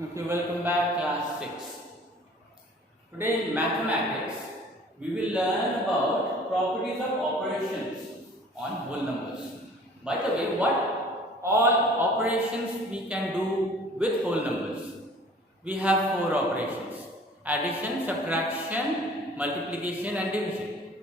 Okay, welcome back class 6. Today in mathematics, we will learn about properties of operations on whole numbers. By the way, what all operations we can do with whole numbers? We have 4 operations: addition, subtraction, multiplication and division.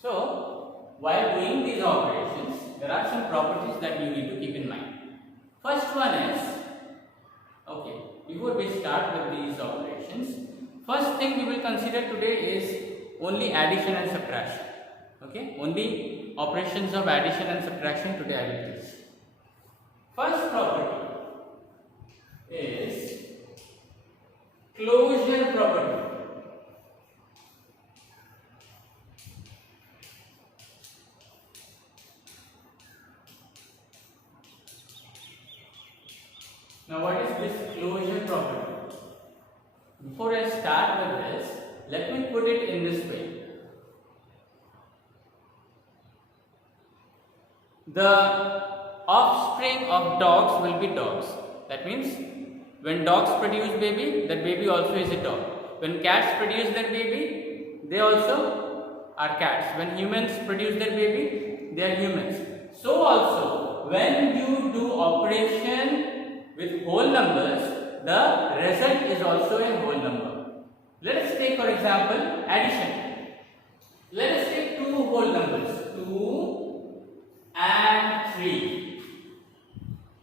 So, while doing these operations, there are some properties that you need to keep in mind. First one is, okay, before we start with these operations, first thing we will consider today is only addition and subtraction. Okay, only operations of addition and subtraction today I will teach. First property is closure property. Now, what is this closure property? Before I start with this, let me put it in this way. The offspring of dogs will be dogs. That means when dogs produce baby, that baby also is a dog. When cats produce their baby, they also are cats. When humans produce their baby, they are humans. So also, when you do operation with whole numbers, the result is also a whole number. Let us take for example addition. Let us take two whole numbers, 2 and 3.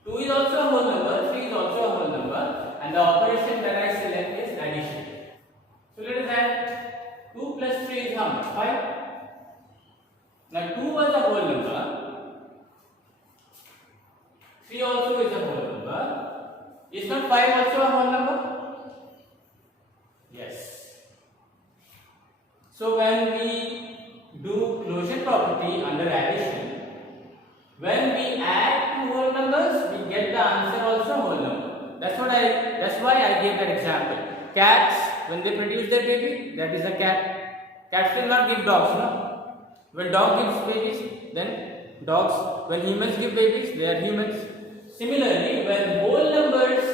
2 is also a whole number, 3 is also a whole number, and the operation that I select is addition. So let us add 2 plus 3 is how much? 5. Now 2 was a whole number, 3 also is a whole number. Is not 5 also a whole number? Yes. So when we do closure property under addition, when we add two whole numbers, we get the answer also whole number. That's why I gave that example. Cats, when they produce their baby, that is a cat. Cats will not give dogs, no? When dog gives babies, then dogs. When humans give babies, they are humans. Similarly, when whole numbers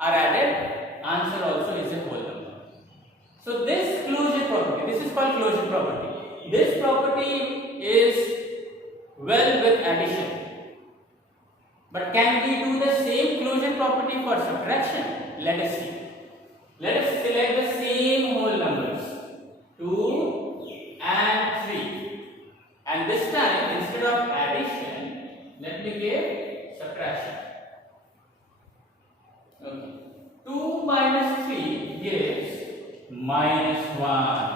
are added, answer also is a whole number. So this closure property, this is called closure property. This property is well with addition. But can we do the same closure property for subtraction? Let us see. Let us select the same whole numbers, 2 and 3. And this time, instead of addition, let me give subtraction. Okay. 2 minus 3 gives minus 1.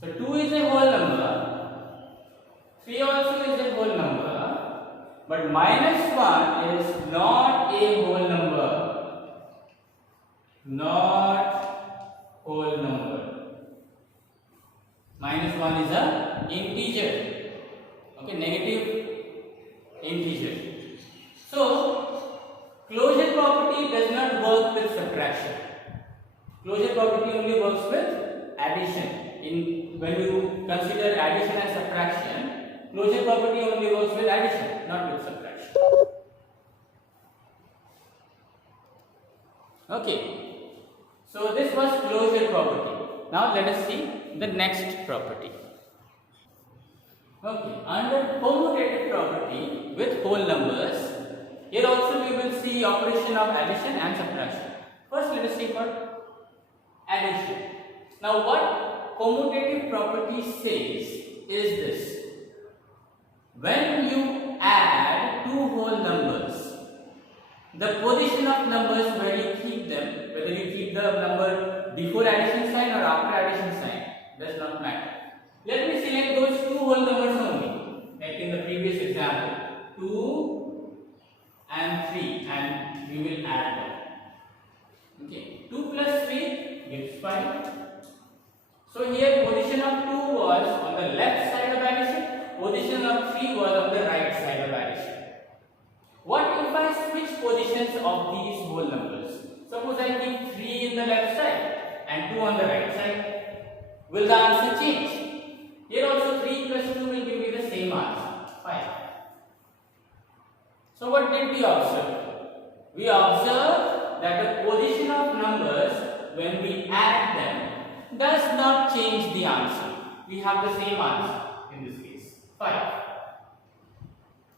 So 2 is a whole number, 3 also is a whole number, but minus 1 is not a whole number. Not whole number. Minus 1 is a integer. Okay, negative integer. So, closure property does not work with subtraction. Closure property only works with addition. When you consider addition and subtraction, closure property only works with addition, not with subtraction. Okay. So, this was closure property. Now, let us see the next property. Okay, under commutative property with whole numbers, here also we will see operation of addition and subtraction. First, let us see for addition. Now, what commutative property says is this: when you add two whole numbers, the position of numbers where you keep them, whether you keep the number before addition sign or after addition sign, does not matter. Let me select those two whole numbers only, like in the previous example, 2 and 3, and we will add them. Okay, 2 plus 3 gives 5. So here position of 2 was on the left side of addition, position of 3 was on the right side of addition. What if I switch positions of these whole numbers? Suppose I keep 3 in the left side and 2 on the right side. Will the answer change? Here also 3 plus 2 will give me the same answer, 5. So what did we observe? we observe that the position of numbers when we add them does not change the answer. We have the same answer in this case, 5.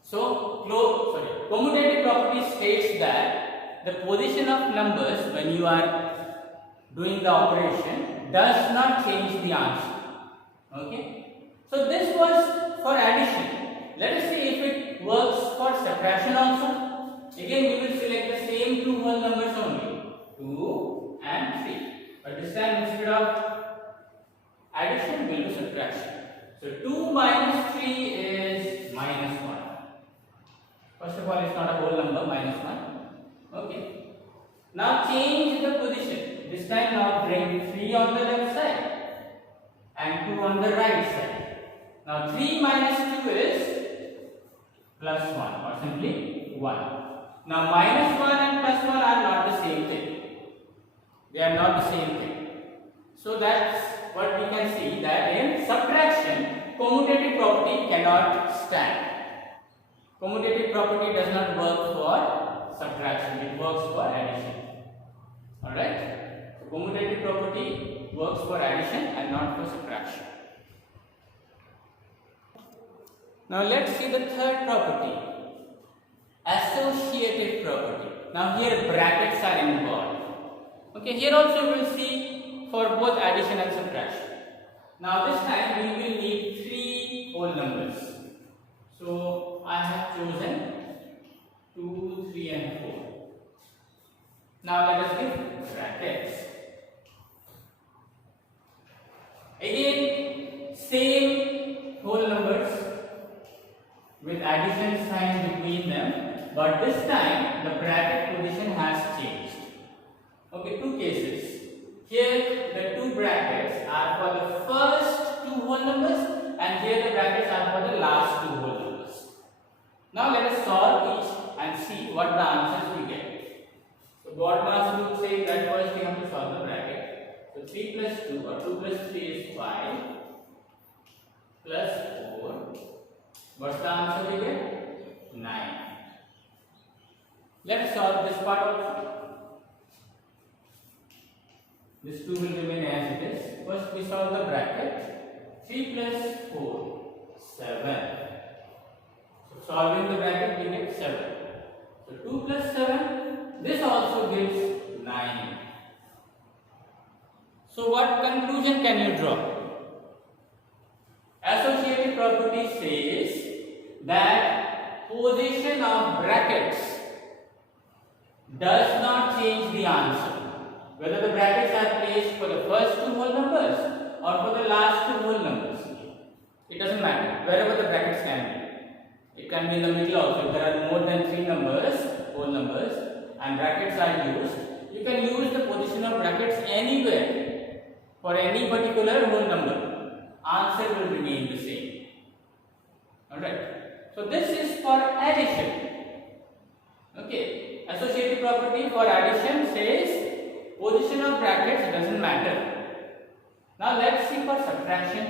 So, commutative property states that the position of numbers when you are doing the operation does not change the answer. Okay. So, this was for addition. Let us see if it works for subtraction also. Again, we will select the same two whole numbers only, 2 and 3. But this time instead of addition, we will do subtraction. So 2 minus 3 is minus 1. First of all, it's not a whole number, minus 1. Okay. Now change the position. This time now bring 3 on the left side and 2 on the right side. Now 3 minus 2 is plus 1 or simply 1. Now minus 1 and plus 1 are not the same thing. They are not the same thing. So that's what we can see, that in subtraction, commutative property cannot stand. Commutative property does not work for subtraction, it works for addition. Alright? So commutative property works for addition and not for subtraction. Now let's see the third property, associative property. Now here brackets are involved. Okay, here also we will see for both addition and subtraction. Now this time we will need 3 whole numbers. So I have chosen 2, 3 and 4. Now let us give brackets. Again same whole numbers with addition sign between them, but this time the bracket position has changed. Okay, two cases. Here the two brackets are for the first two whole numbers and here the brackets are for the last two whole numbers. Now let us solve each and see what the answers we get. So God wants to say that first we have to solve the bracket. So 3 plus 2 or 2 plus 3 is 5 plus 4. What's the answer we get? 9. Let us solve this part also. This 2 will remain as it is. First we solve the bracket. 3 plus 4, 7. So solving the bracket we get 7. So 2 plus 7, this also gives 9. So what conclusion can you draw? Associative property says that position of brackets does not change the answer. Whether the brackets are placed for the first two whole numbers or for the last two whole numbers, it doesn't matter. Wherever the brackets can be. It can be in the middle also. If there are more than 3 numbers, whole numbers, and brackets are used, you can use the position of brackets anywhere for any particular whole number. Answer will remain the same. Alright. So this is for addition. Okay. Associative property for addition says position of brackets doesn't matter. Now let's see for subtraction.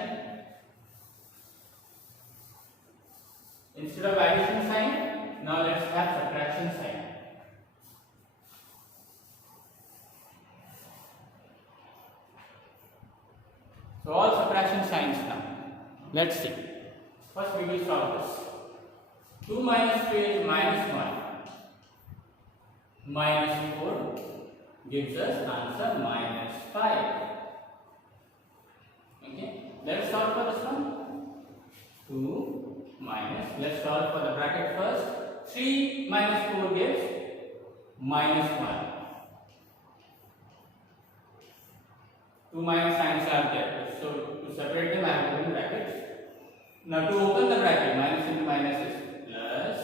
Instead of addition sign, now let's have subtraction sign. So all subtraction signs now. Let's see. First we will solve this. 2 minus 3 is minus 1. Minus 4 gives us answer minus 5. Okay, let's solve for this one. 2 minus, let's solve for the bracket first. 3 minus 4 gives minus 1. 2 minus signs are there. So to separate them I have given brackets. Now to open the bracket, minus into minus is plus.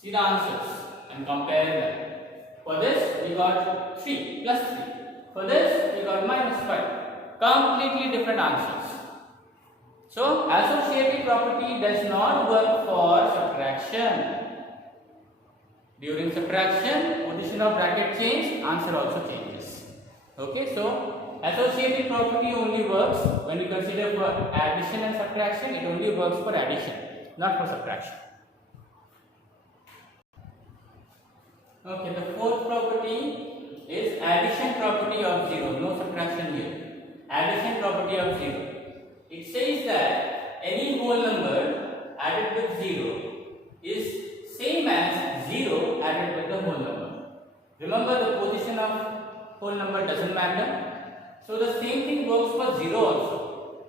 See the answers and compare them. For this we got 3 plus 3. For this we got minus 5. Completely different answers. So associative property does not work for subtraction. During subtraction, position of bracket change, answer also changes. Okay, so associative property only works when we consider for addition and subtraction. It only works for addition, not for subtraction. Okay, the fourth property is addition property of 0. No subtraction here. Addition property of 0. It says that any whole number added with 0 is same as 0 added with the whole number. Remember, the position of whole number doesn't matter. So the same thing works for 0 also.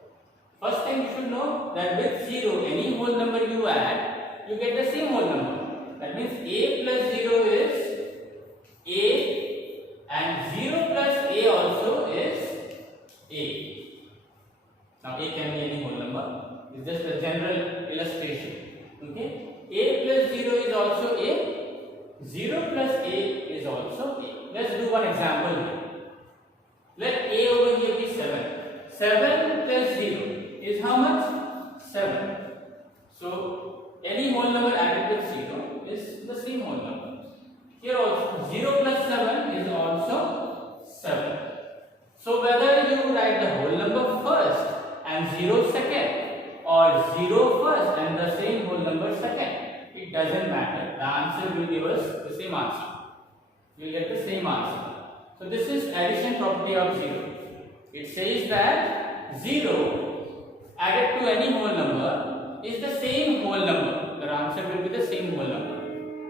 First thing you should know that with 0, any whole number you add, you get the same whole number. That means a plus 0 is a, and 0 plus a also is a. Now a can be any whole number. It's just a general illustration. Okay? A plus 0 is also a. 0 plus a is also a. Let's do one example here. Let a over here be 7. 7 plus 0 is how much? 7. So any whole number added with 0 is the same whole number. Here also 0 plus 7 is also 7. So whether you write the whole number first and 0 second, or 0 first and the same whole number second, it doesn't matter. The answer will give us the same answer. You will get the same answer. So this is addition property of 0. It says that 0 added to any whole number is the same whole number. The answer will be the same whole number.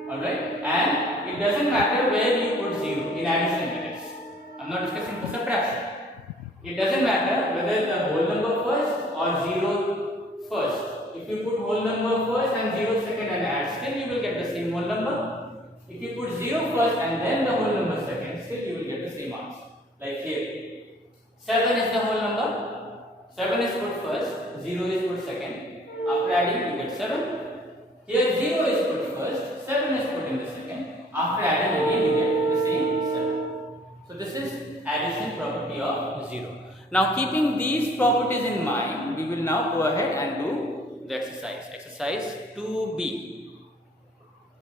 Alright? And it doesn't matter where you put 0 in addition units. I am not discussing for subtraction. It doesn't matter whether the whole number first or 0 first. If you put whole number first and 0 second and add, still you will get the same whole number. If you put 0 first and then the whole number second, still you will get the same answer. Like here, 7 is the whole number. 7 is put first, 0 is put second. After adding, you get 7. Here 0 is put first, 7 is put in the second. After adding again, you get the same 7. So this is addition property of 0. Now keeping these properties in mind, we will now go ahead and do the exercise. Exercise 2b.